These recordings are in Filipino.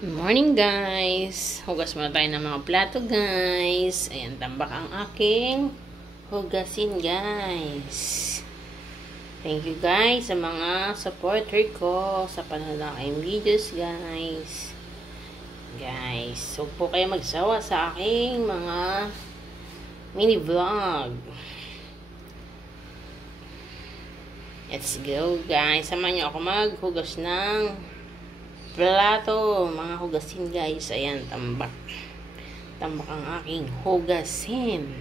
Good morning guys! Hugas muna tayo ng mga plato guys. Ayan, tambak ang aking hugasin guys. Thank you guys sa mga supporter ko sa panonood ng aking videos guys. Guys, huwag po kayo magsawa sa aking mga mini vlog. Let's go guys. Samahan niyo ako maghugas ng plato, mga hugasin guys. Ayan, tambak ang aking hugasin.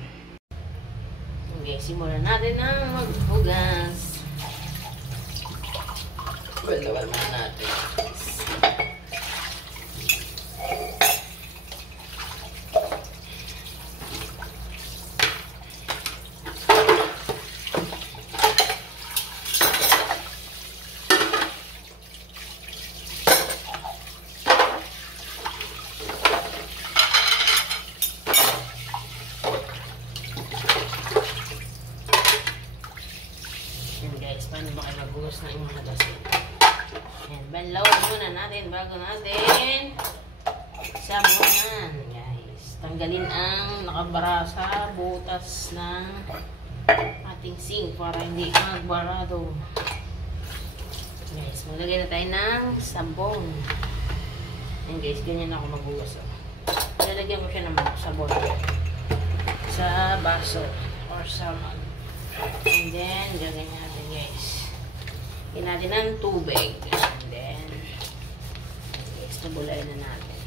Okay, simulan natin ang maghugas. Balawan na natin. Paano ba kayo maghugas ng inyong hugasin? Ayan, banlawan muna natin bago natin sabunan, guys. Tanggalin ang nakabara sa butas ng ating sink para hindi magbarado. Guys, maglagay na tayo ng sabon. Ayan guys, ganyan ako maghugas. Lalagyan ko siya ng sabon sa baso or sa mug. And then, gagawin natin guys. Higyan natin ng tubig. And then, guys, nabulayan na natin.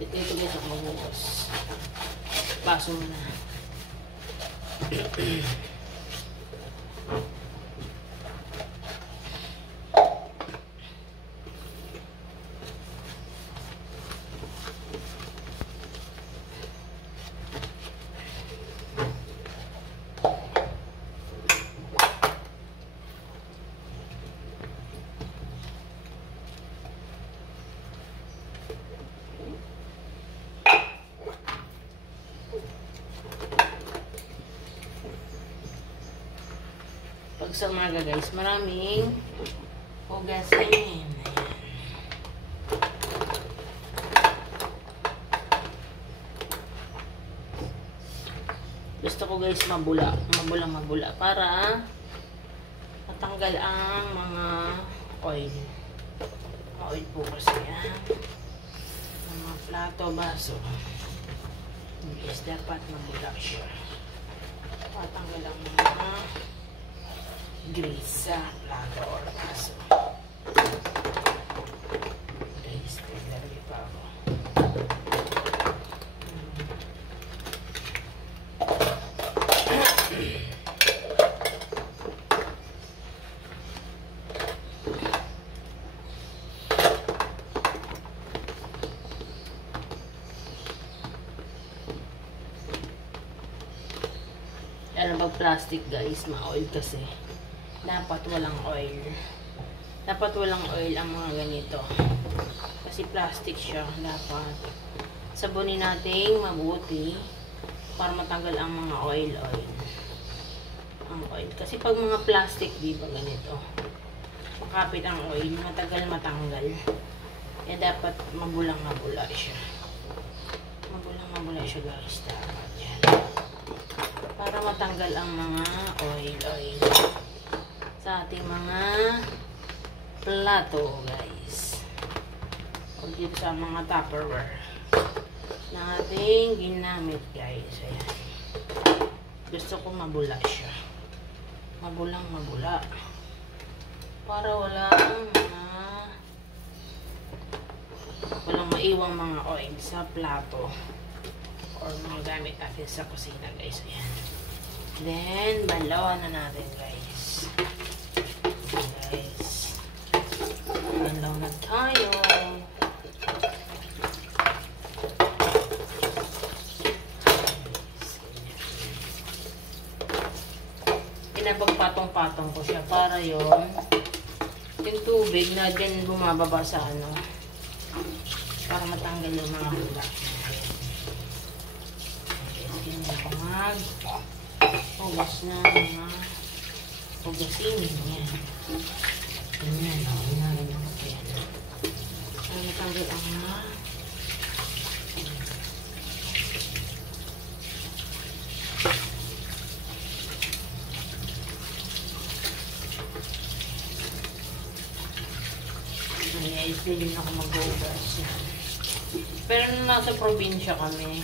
Ito guys ako maghugas. Paso mo na. Pag sa umaga guys, maraming hugasin. Ayan. Gusto ko guys mabula para matanggal ang mga oil. Oil po kasi yan. Mga plato, baso. Guys, dapat mabula siya. Patanggal ang mga grease sa plato or baso. Guys, lalagay pa ako. Lalo pag plastic guys, ma-oil kasi. Dapat walang oil. Dapat walang oil ang mga ganito. Kasi plastic siya. Dapat sabunin natin mabuti para matanggal ang mga oil. Ang oil. Kasi pag mga plastic, di ba ganito? Makapit ang oil, matagal matanggal. Kaya dapat mabulang-mabula siya. Mabulang-mabula siya guys. Dapat yan. Para matanggal ang mga oil. Sa ating mga plato guys, o dito sa mga tupperware na ating ginamit guys. Ayan. Gusto ko mabula siya, mabulang-mabula para walang maiwang mga oil sa plato or mga gamit natin sa kusina guys. Ayan. Then banlawan na natin guys. Banlaw na tayo. Pinapagpatong-patong ko siya para yung tubig na dyan bumababa sa para matanggal yung mga hula. Ganyan ko hugas na mga hugasin. Yan. Ganyan. Guys, din ako maghugas. Pero nung nasa probinsya kami,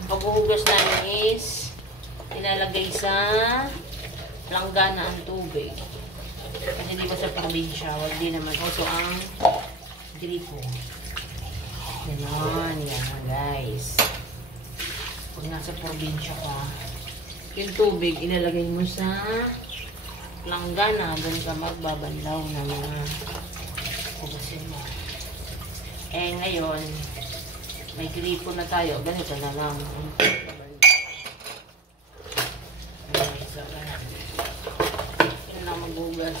ang paghuhugas namin is ilalagay sa langgana ang tubig. Kasi di ba sa probinsya, wag din naman auto ang gripo. Ganon, yan guys. Pag nasa probinsya ka, yung tubig ilalagay mo sa langgana, doon ka magbabanlaw na mga hugasin mo. Eh ngayon, may gripo na tayo, ganito na lang. So, yun lang maghugas.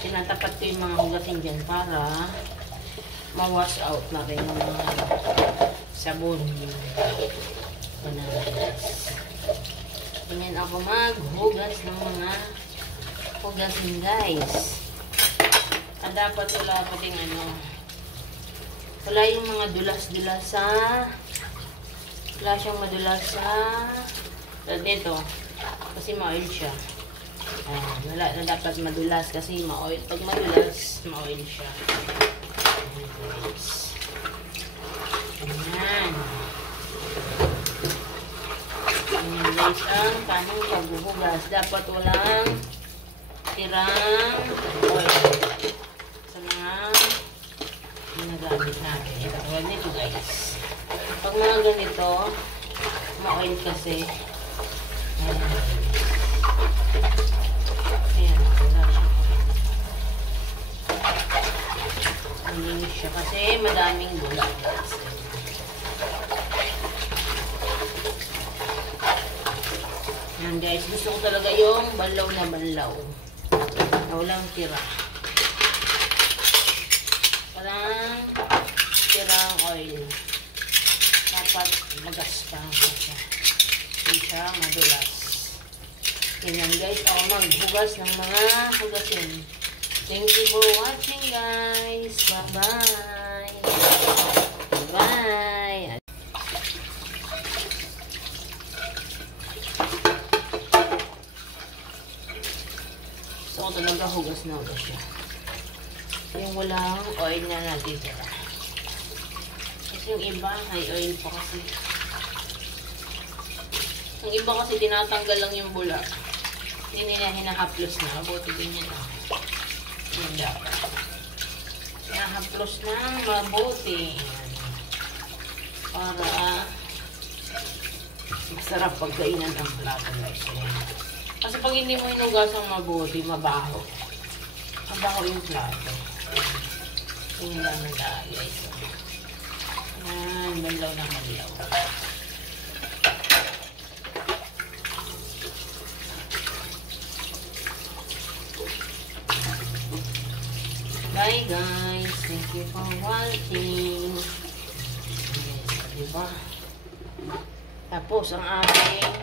Tinatapat ko yung mga hugasin dyan para ma-wash out na rin yung mga sabon. Ganyan ako maghugas ng mga hugasin guys. Ang dapat wala pating wala yung mga dulas-dulas sa wala siyang madulas sa dito kasi ma-oil siya. Wala na dapat madulas kasi ma-oil. Pag madulas, ma-oil siya. Ayan. Ayan guys ang tamang paghuhugas. Dapat walang tirang oil sa mga ginagamit natin. Ito, tulad nito guys. Pag mga ganito, ma-oil kasi. Ayan, wala siya. Malinis siya kasi madaming gula guys. Ayan guys, gusto ko talaga yung banlaw na banlaw. Na walang tira. Walang tirang oil. Dapat magaspang siya. Hindi siya madulas. Ganyan guys, ako maghugas ng mga hugasin. Thank you for watching guys. Bye-bye. Bye-bye. So, talaga hugas na ulit siya. Yung walang oil na natitira. Kasi yung iba, high oil pa kasi. Yung iba kasi tinatanggal lang yung bula. Hindi nila hinahaplos na. Mabuti din yan. Yung dapat. Hinahaplos na mabuti. Para masarap pagkainan ang plato guys. Kasi pag hindi mo hinugasang mabuti, mabaho. Mabaho yung plato. Tingnan lang na tayo guys. Ayan, banlaw na banlaw. Bye guys. Thank you for watching. Yes, diba? Tapos ang aming